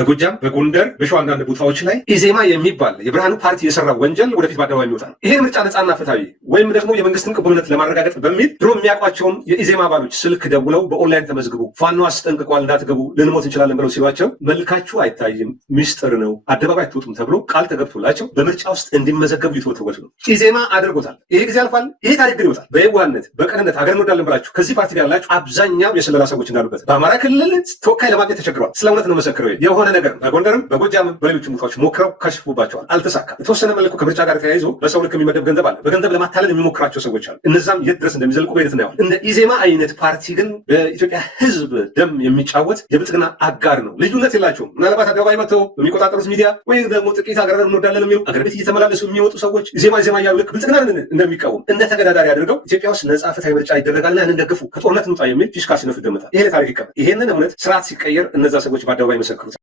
በጎጃም፣ በጎንደር፣ በሸዋ አንዳንድ ቦታዎች ላይ ኢዜማ የሚባል የብርሃኑ ፓርቲ የሰራ ወንጀል ወደፊት በአደባባይ የሚወጣ ነው። ይሄ ምርጫ ነጻና ፍትሃዊ ወይም ደግሞ የመንግስትን ቅቡልነት ለማረጋገጥ በሚል ድሮ የሚያውቋቸውን የኢዜማ አባሎች ስልክ ደውለው በኦንላይን ተመዝግቡ፣ ፋኖ አስጠንቅቋል እንዳትገቡ ልንሞት እንችላለን ብለው ሲሏቸው መልካችሁ አይታይም ሚስጥር ነው አደባባይ አትወጡም ተብሎ ቃል ተገብቶላቸው በምርጫ ውስጥ እንዲመዘገቡ የተወተወቱ ነው። ኢዜማ አድርጎታል። ይሄ ጊዜ አልፏል። ይሄ ታሪክ ግን ይወጣል። በየዋህነት በቅንነት ሀገር እንወዳለን ብላችሁ ከዚህ ፓርቲ ጋር ያላችሁ አብዛኛው የስለላ ሰዎች እንዳሉበት በአማራ ክልል ተወካይ ለማግኘት ተቸግረዋል። ስለ እውነት ነው መሰክረው። የሆነ ነገር በጎንደርም በጎጃምም በሌሎችም ቦታዎች ሞክረው ከሽፉባቸዋል። አልተሳካም። የተወሰነ መልኩ ከምርጫ ጋር ተያይዞ በሰው ልክ የሚመደብ ገንዘብ አለ። በገንዘብ ለማታለል የሚሞክራቸው ሰዎች አሉ። እነዛም የት ድረስ እንደሚዘልቁ በሂደት እናየዋለን። እንደ ኢዜማ አይነት ፓርቲ ግን በኢትዮጵያ ሕዝብ ደም የሚጫወት የብልጽግና አጋር ነው። ልዩነት የላቸውም። ምናልባት አደባባይ መጥተው በሚቆጣጠሩት ሚዲያ ወይም ደግሞ ጥቂት ሀገር እንወዳለን የሚሉ አገር ቤት እየተመላለሱ የሚወጡ ሰዎች ኢዜማ እያሉ ልክ ብልጽግና እንደሚቃወም እንደ ተገዳዳሪ አድርገው ኢትዮጵያ ውስጥ ነጻ ፍትሃዊ ምርጫ ይደረጋልና እንደግፉ ከጦርነት እንውጣ የሚል ፊሽካ ሲነፉ ይደመጣል። ይሄ ታሪክ ይቀበል። ይሄንን እውነት ስርዓት ሲቀየር እነዛ ሰዎች በአደባባይ መሰክሩት።